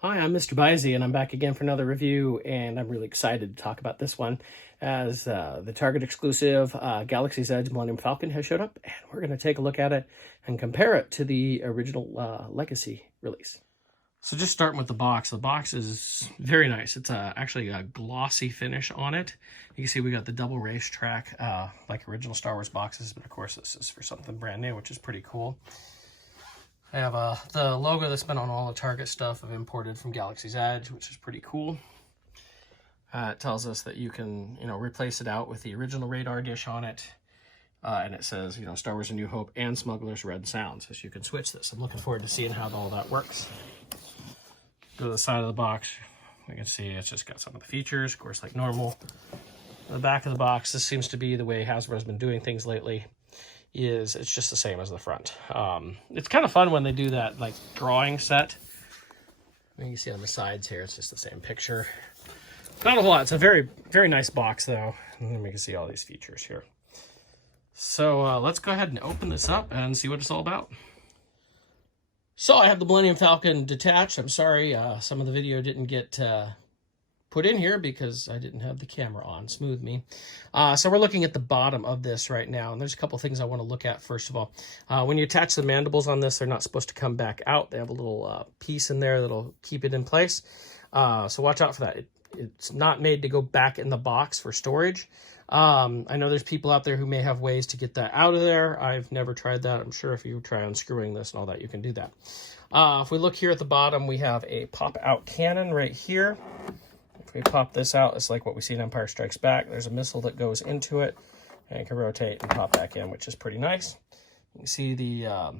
Hi, I'm MrByZ, and I'm back again for another review, and I'm really excited to talk about this one as the Target exclusive Galaxy's Edge Millennium Falcon has showed up, and we're going to take a look at it and compare it to the original Legacy release. So just starting with the box is very nice. It's actually a glossy finish on it. You can see we got the double racetrack like original Star Wars boxes, but of course this is for something brand new, which is pretty cool. I have the logo that's been on all the Target stuff I've imported from Galaxy's Edge, which is pretty cool. It tells us that you can, replace it out with the original radar dish on it. And it says, Star Wars A New Hope and Smuggler's Red Sounds. So you can switch this. I'm looking forward to seeing how all that works. Go to the side of the box. We can see it's just got some of the features, of course, like normal. The back of the box, this seems to be the way Hasbro's been doing things lately. It's just the same as the front. It's kind of fun when they do that like drawing set. You can see on the sides here, it's just the same picture. Not a lot. It's a very, very nice box though. And then we can see all these features here. So let's go ahead and open this up and see what it's all about. So I have the Millennium Falcon detached. I'm sorry, some of the video didn't get put in here because I didn't have the camera on. Smooth me. So we're looking at the bottom of this right now, and there's a couple things I want to look at. First of all, when you attach the mandibles on this, they're not supposed to come back out. They have a little piece in there that'll keep it in place. So watch out for that. It's not made to go back in the box for storage. I know there's people out there who may have ways to get that out of there. I've never tried that. I'm sure if you try unscrewing this and all that, you can do that. If we look here at the bottom, we have a pop-out cannon right here. If we pop this out, it's like what we see in Empire Strikes Back. There's a missile that goes into it, and it can rotate and pop back in, which is pretty nice. You can see the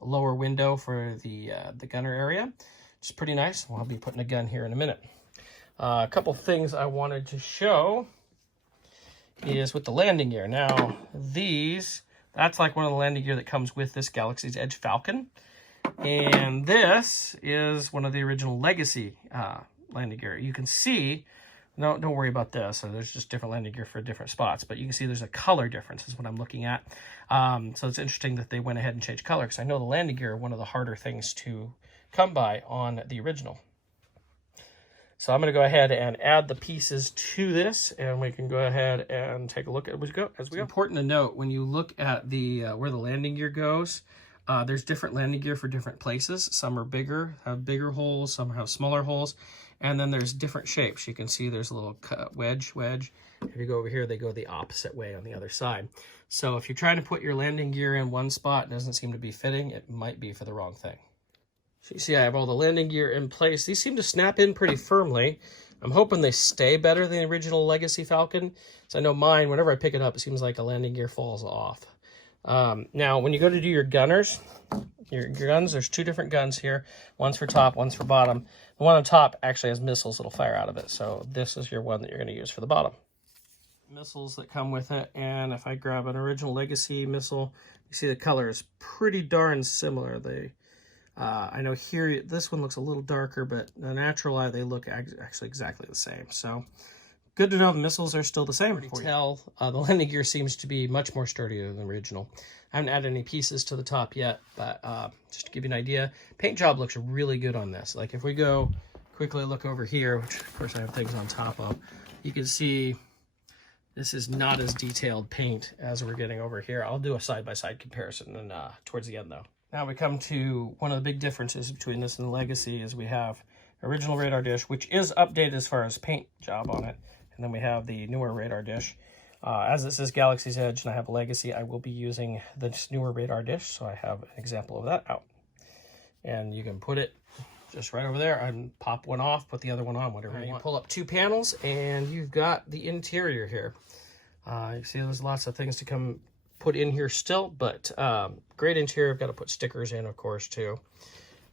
lower window for the gunner area, which is pretty nice. I'll be putting a gun here in a minute. A couple things I wanted to show is with the landing gear. Now, that's like one of the landing gear that comes with this Galaxy's Edge Falcon. And this is one of the original Legacy landing gear. You can see, don't worry about this. So there's just different landing gear for different spots, but you can see there's a color difference is what I'm looking at. So it's interesting that they went ahead and changed color because I know the landing gear are one of the harder things to come by on the original. So I'm going to go ahead and add the pieces to this, and we can go ahead and take a look as we go. It's important to note when you look at the where the landing gear goes, there's different landing gear for different places. Some are bigger, have bigger holes, some have smaller holes, and then there's different shapes. You can see there's a little wedge. If you go over here, they go the opposite way on the other side. So if you're trying to put your landing gear in one spot and it doesn't seem to be fitting, it might be for the wrong thing. So you see I have all the landing gear in place. These seem to snap in pretty firmly. I'm hoping they stay better than the original Legacy Falcon. So I know mine, whenever I pick it up, it seems like a landing gear falls off. Now, when you go to do your gunners, your guns, there's two different guns here. One's for top, one's for bottom. The one on top actually has missiles that'll fire out of it. So this is your one that you're going to use for the bottom. Missiles that come with it. And if I grab an original Legacy missile, you see the color is pretty darn similar. I know here, this one looks a little darker, but the natural eye, they look actually exactly the same. So good to know the missiles are still the same. You can tell the landing gear seems to be much more sturdier than the original. I haven't added any pieces to the top yet, but just to give you an idea, paint job looks really good on this. Like if we go quickly look over here, which of course I have things on top of, you can see this is not as detailed paint as we're getting over here. I'll do a side-by-side comparison and towards the end though. Now we come to one of the big differences between this and the Legacy is we have original radar dish, which is updated as far as paint job on it. And then we have the newer radar dish. As this is Galaxy's Edge and I have a Legacy, I will be using this newer radar dish. So I have an example of that out. And you can put it just right over there and pop one off, put the other one on, whatever you want. Pull up two panels and you've got the interior here. You see there's lots of things to come put in here still, but great interior. I've got to put stickers in, of course, too.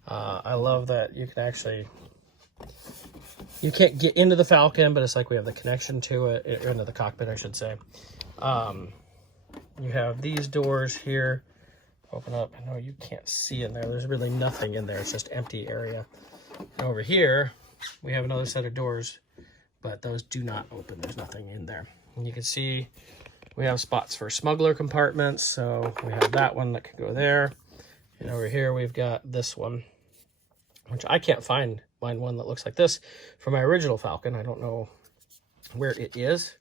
I love that you can actually, you can't get into the Falcon, but it's like we have the connection to it, into the cockpit, I should say. You have these doors here. Open up. I know you can't see in there. There's really nothing in there. It's just empty area. And over here, we have another set of doors, but those do not open. There's nothing in there. And you can see we have spots for smuggler compartments, so we have that one that could go there. And over here we've got this one, which I can't find find one that looks like this for my original Falcon. I don't know where it is.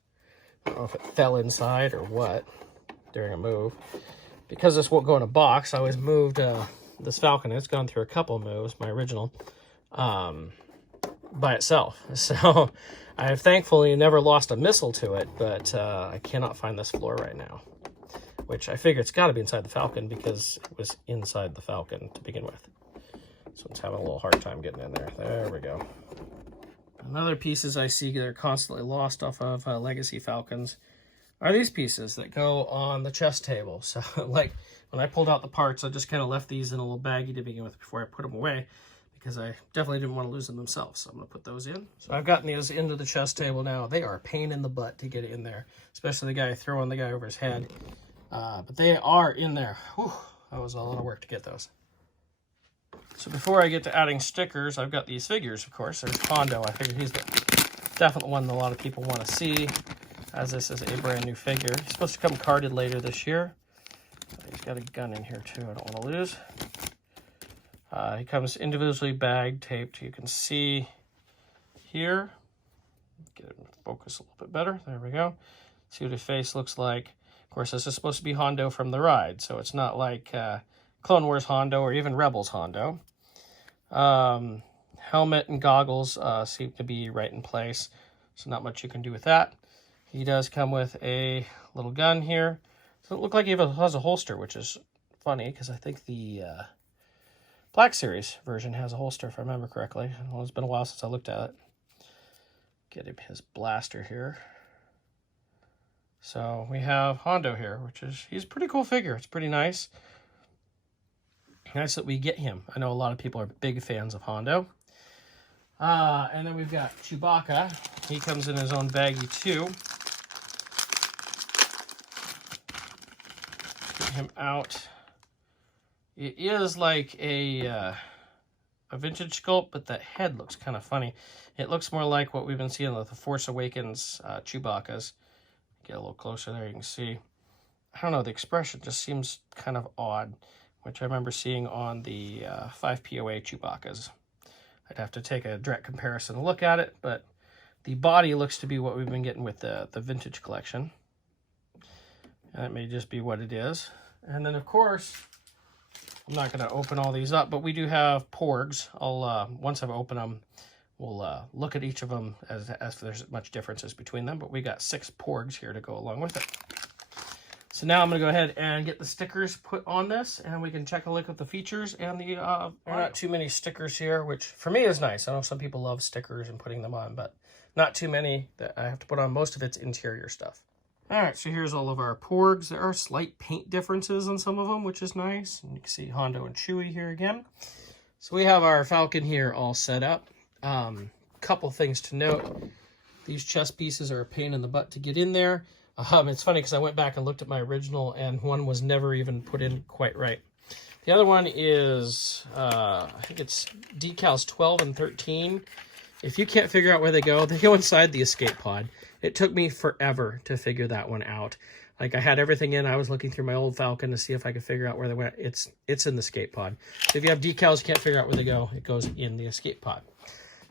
I don't know if it fell inside or what during a move. Because this won't go in a box, I always moved this Falcon. It's gone through a couple moves, my original, by itself. So I have thankfully never lost a missile to it, but I cannot find this floor right now. Which I figure it's got to be inside the Falcon because it was inside the Falcon to begin with. So it's having a little hard time getting in there. There we go. Another pieces I see that are constantly lost off of Legacy Falcons are these pieces that go on the chest table. So like when I pulled out the parts, I just kind of left these in a little baggie to begin with before I put them away because I definitely didn't want to lose them themselves. So I'm going to put those in. So I've gotten these into the chest table now. They are a pain in the butt to get in there, especially the guy throwing the guy over his head. But they are in there. Whew, that was a lot of work to get those. So before I get to adding stickers, I've got these figures, of course. There's Hondo. I figured he's the definite one that a lot of people want to see, as this is a brand new figure. He's supposed to come carded later this year. He's got a gun in here too, I don't want to lose. He comes individually bagged, taped. You can see here. Get it in focus a little bit better. There we go. See what his face looks like. Of course, this is supposed to be Hondo from the ride, so it's not like Clone Wars Hondo or even Rebels Hondo. Helmet and goggles seem to be right in place, so not much you can do with that. He does come with a little gun here. Doesn't look like he has a holster, which is funny, because I think the Black Series version has a holster, if I remember correctly. Well, it's been a while since I looked at it. Get him his blaster here. So we have Hondo here, he's a pretty cool figure. It's pretty nice. Nice that we get him. I know a lot of people are big fans of Hondo. And then we've got Chewbacca. He comes in his own baggie too. Get him out. It is like a vintage sculpt, but that head looks kind of funny. It looks more like what we've been seeing with the Force Awakens Chewbacca's. Get a little closer there, you can see. I don't know, the expression just seems kind of odd, which I remember seeing on the 5POA Chewbacca's. I'd have to take a direct comparison and look at it, but the body looks to be what we've been getting with the vintage collection. And it may just be what it is. And then, of course, I'm not going to open all these up, but we do have Porgs. I'll once I've opened them, we'll look at each of them as if there's much differences between them, but we got 6 Porgs here to go along with it. So now I'm going to go ahead and get the stickers put on this, and we can check a look at the features and the... there are not too many stickers here, which for me is nice. I know some people love stickers and putting them on, but not too many that I have to put on. Most of it's interior stuff. All right, so here's all of our Porgs. There are slight paint differences on some of them, which is nice. And you can see Hondo and Chewie here again. So we have our Falcon here all set up. Couple things to note. These chest pieces are a pain in the butt to get in there. It's funny because I went back and looked at my original and one was never even put in quite right. The other one is, I think it's decals 12 and 13. If you can't figure out where they go inside the escape pod. It took me forever to figure that one out. Like I had everything in, I was looking through my old Falcon to see if I could figure out where they went. It's in the escape pod. So if you have decals, you can't figure out where they go, it goes in the escape pod.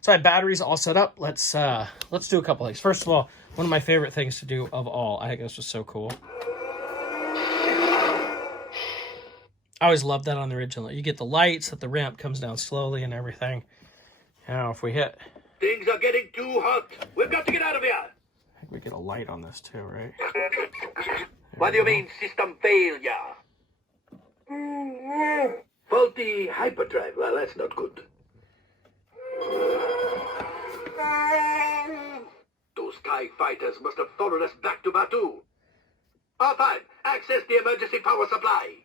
So I have batteries all set up. Let's do a couple things. First of all, one of my favorite things to do of all, I think this was so cool. I always loved that on the original. You get the lights, that the ramp comes down slowly and everything. Now if we hit... Things are getting too hot. We've got to get out of here. I think we get a light on this too, right? What do you mean, system failure? Faulty hyperdrive. Well, that's not good. Those TIE fighters must have followed us back to Batuu. R5, access the emergency power supply.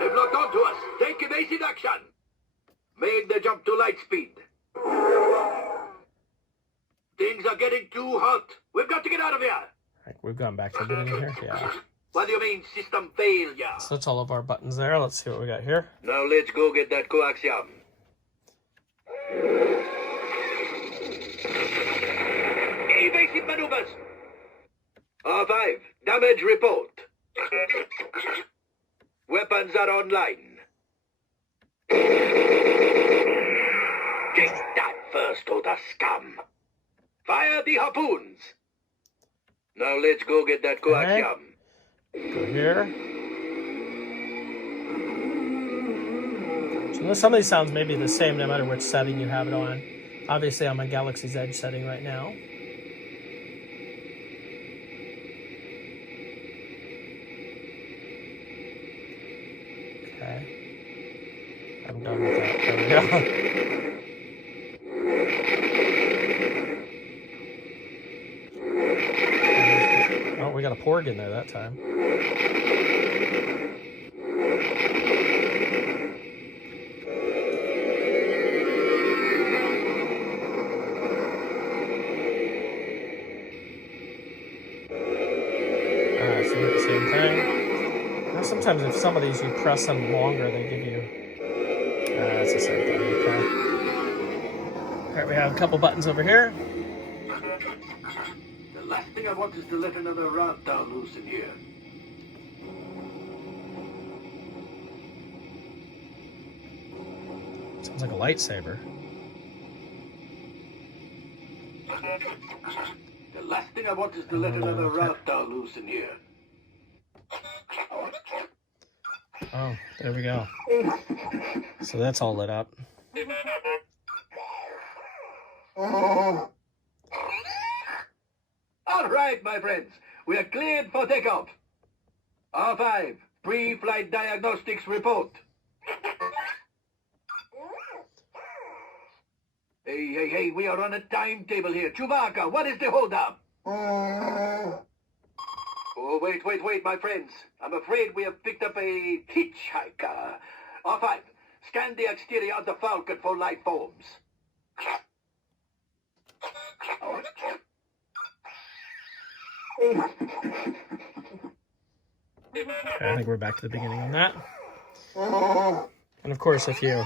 They've locked onto us. Take evasive action. Make the jump to light speed. Things are getting too hot. We've got to get out of here. Right, we've gone back to the beginning here. Yeah. What do you mean, system failure? So that's all of our buttons there. Let's see what we got here. Now let's go get that coaxium. Evasive maneuvers. R5, damage report. Weapons are online. first, oh the scum. Fire the harpoons. Now let's go get that coaxium. Go here. So some of these sounds may be the same no matter which setting you have it on. Obviously, I'm on Galaxy's Edge setting right now. Okay. I'm done with that. There we go. Oh, we got a Porg in there that time. So you get the same thing. Now, sometimes if some of these you press them longer, they give you... it's the same thing, okay. Alright, we have a couple buttons over here. The last thing I want is to let another rod down loose in here. Sounds like a lightsaber. The last thing I want is to let another rod down loose in here. Oh, there we go. So that's all lit up. All right, my friends. We are cleared for takeoff. R5, pre-flight diagnostics report. Hey, we are on a timetable here. Chewbacca, what is the holdup? Oh, wait, my friends. I'm afraid we have picked up a hitchhiker. R5, scan the exterior of the Falcon for life forms. Okay, I think we're back to the beginning on that. And of course, if you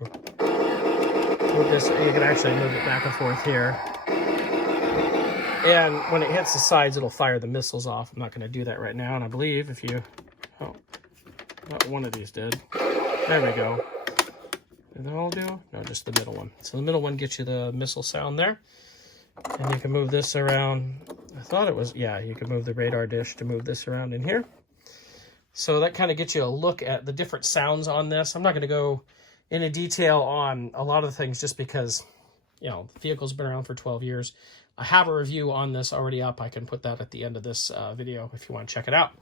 move this, you can actually move it back and forth here. And when it hits the sides, it'll fire the missiles off. I'm not going to do that right now. And I believe if you... Oh, not one of these did. There we go. Did they all do? No, just the middle one. So the middle one gets you the missile sound there. And you can move this around. I thought it was... Yeah, you can move the radar dish to move this around in here. So that kind of gets you a look at the different sounds on this. I'm not going to go into detail on a lot of the things just because, you know, the vehicle's been around for 12 years. I have a review on this already up. I can put that at the end of this video if you want to check it out.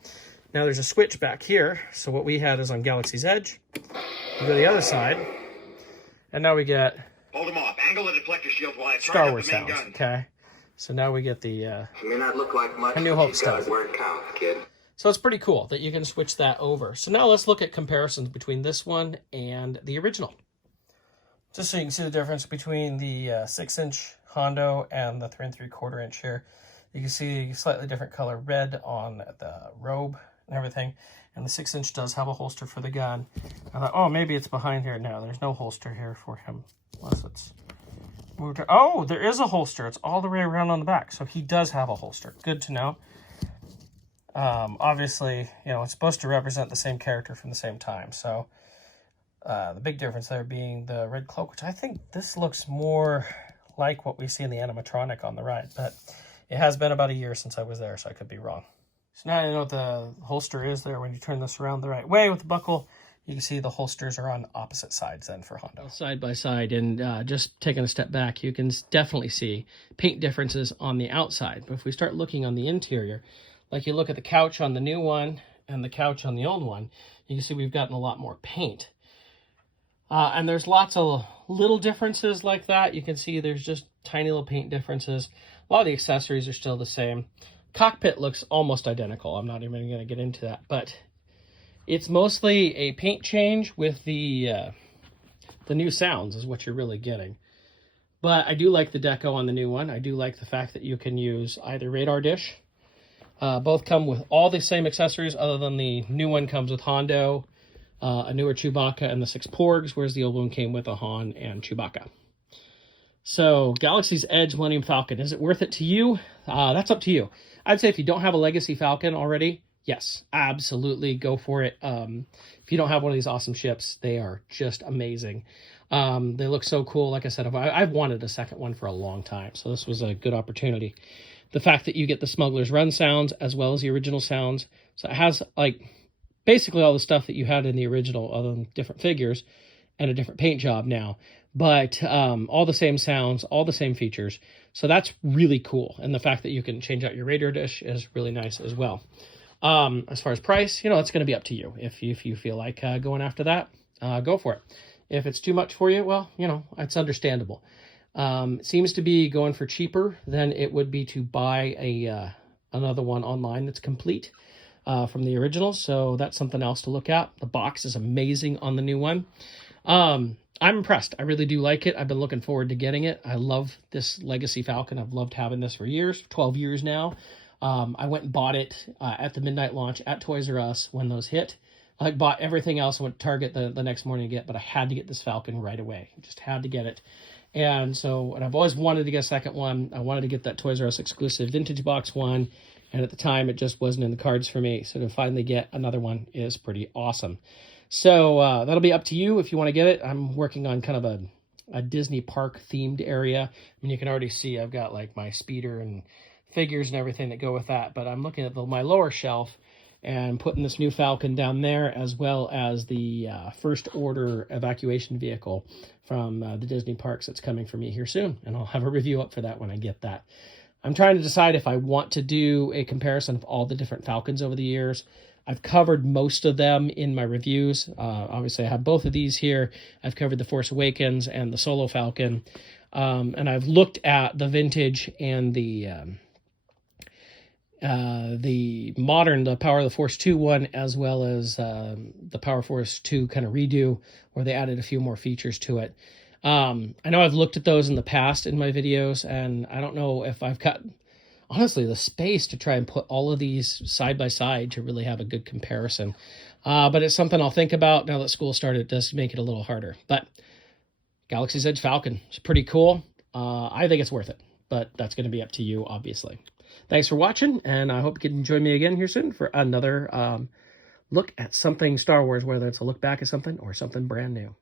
Now there's a switch back here. So what we had is on Galaxy's Edge. We go to the other side. And now we get... Hold them off. Angle the deflector shields while I Star Wars sounds. Okay. So now we get the... may not look like much, A New Hope stuff. Word count, kid. So it's pretty cool that you can switch that over. So now let's look at comparisons between this one and the original. Just so you can see the difference between the 6-inch Hondo and the 3 3/4 inch here. You can see slightly different color red on the robe and everything. And the 6-inch does have a holster for the gun. I thought, oh, maybe it's behind here. No, there's no holster here for him. Unless it's moved. Oh, there is a holster. It's all the way around on the back. So he does have a holster. Good to know. Obviously, you know, it's supposed to represent the same character from the same time. So the big difference there being the red cloak, which I think this looks more like what we see in the animatronic on the ride, but it has been about a year since I was there, so I could be wrong. So now I know what the holster is there. When you turn this around the right way with the buckle, you can see the holsters are on opposite sides then for Hondo. Side by side, and just taking a step back, you can definitely see paint differences on the outside. But if we start looking on the interior, like you look at the couch on the new one and the couch on the old one, you can see we've gotten a lot more paint. And there's lots of little differences like that. You can see there's just tiny little paint differences. A lot of the accessories are still the same. Cockpit looks almost identical. I'm not even going to get into that. But it's mostly a paint change with the new sounds is what you're really getting. But I do like the deco on the new one. I do like the fact that you can use either radar dish. Both come with all the same accessories other than the new one comes with Hondo, a newer Chewbacca, and the 6 Porgs, whereas the old one came with a Han and Chewbacca. So, Galaxy's Edge Millennium Falcon, is it worth it to you? That's up to you. I'd say if you don't have a Legacy Falcon already, yes, absolutely go for it. If you don't have one of these awesome ships, they are just amazing. They look so cool. Like I said, I've wanted a second one for a long time, so this was a good opportunity. The fact that you get the Smuggler's Run sounds as well as the original sounds. So it has like basically all the stuff that you had in the original, other than different figures and a different paint job now. But all the same sounds, all the same features. So that's really cool. And the fact that you can change out your radio dish is really nice as well. As far as price, it's going to be up to you. If you feel like going after that, go for it. If it's too much for you, well, it's understandable. It seems to be going for cheaper than it would be to buy another one online that's complete from the original. So that's something else to look at. The box is amazing on the new one. I'm impressed. I really do like it. I've been looking forward to getting it. I love this Legacy Falcon. I've loved having this for years, 12 years now. I went and bought it at the midnight launch at Toys R Us when those hit. I bought everything else, went to Target the next morning to get, but I had to get this Falcon right away. Just had to get it. And I've always wanted to get a second one. I wanted to get that Toys R Us exclusive vintage box one. And at the time, it just wasn't in the cards for me. So to finally get another one is pretty awesome. So that'll be up to you if you want to get it. I'm working on kind of a Disney park themed area. I mean, you can already see I've got like my speeder and figures and everything that go with that. But I'm looking at my lower shelf and putting this new Falcon down there, as well as the first order evacuation vehicle from the Disney parks that's coming for me here soon. And I'll have a review up for that when I get that. I'm trying to decide if I want to do a comparison of all the different Falcons over the years. I've covered most of them in my reviews. Obviously, I have both of these here. I've covered the Force Awakens and the Solo Falcon. And I've looked at the vintage and the modern, the Power of the Force 2 one, as well as the Power Force 2 kind of redo, where they added a few more features to it. I know I've looked at those in the past in my videos, and I don't know if I've got, honestly, the space to try and put all of these side by side to really have a good comparison. But it's something I'll think about now that school started. It does make it a little harder. But Galaxy's Edge Falcon is pretty cool. I think it's worth it, but that's going to be up to you, obviously. Thanks for watching, and I hope you can join me again here soon for another look at something Star Wars, whether it's a look back at something or something brand new.